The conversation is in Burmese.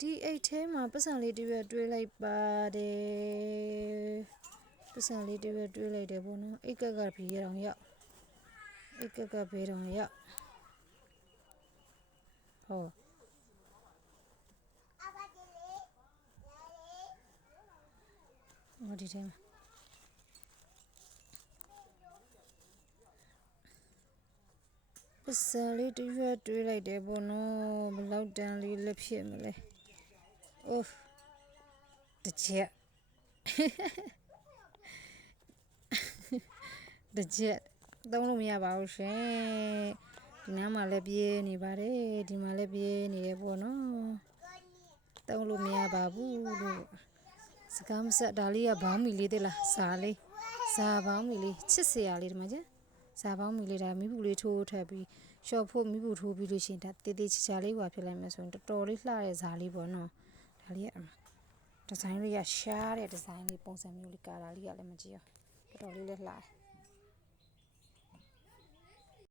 ဒီအိတ်ထဲမှာပတ်စံလေးတစ်ရွက်တွေးလိုက်ပါတယ်ပတ်စံလေးတစ်ရွက်တွေးလိုက်တယ်ပေါ့နော်အိတ်ကက်ကဘေးတောင်ရောက်အိတ်ကက်ကဘေးတောင်ရောက်ဟောဒီထဲမှာပတ်စံလေးတစ်ရွက်တွေးလိုက်တယ်ပေါ့နော်ဘယ်လောက်တန်လေးလက်ဖြစ်မလဲအိုးတစ်ချက်တစ်ချက်သုံးလို့မရပါဘူးရှင်ဒီနားမှာလည်းပြေးနေပါတယ်ဒီမှာလည်းပြေးနေတယ်ပေါ့နော်သုံးလို့မရပါဘူးလို့စကားမဆက်ဒါလေးကဘောင်းမီလေးတဲ့လားဇာလေးဇာဘောင်းမီလေးချစ်စရာလေးဒီမှာကျဇာဘောင်းမီလေးဒါမိဘူးလေးထိုးထပ်ပြီးရှော့ဖို့မိဘူးထိုးပြီးလို့ရှိရင်ဒါတေးသေးချာချာလေးပါဖြစ်လိုက်မယ်ဆိုရင်တော်တော်လေးလှတဲ့ဇာလေးပေါ့နော်ဒါလေးကဒီဇိုင်းလေးကရှားတဲ့ဒီဇိုင်းလေးပုံစံမျိုးလေးကာလာလေးကလည်းမကြည့်အောင်တော်တော်လေးလည်းလှတယ်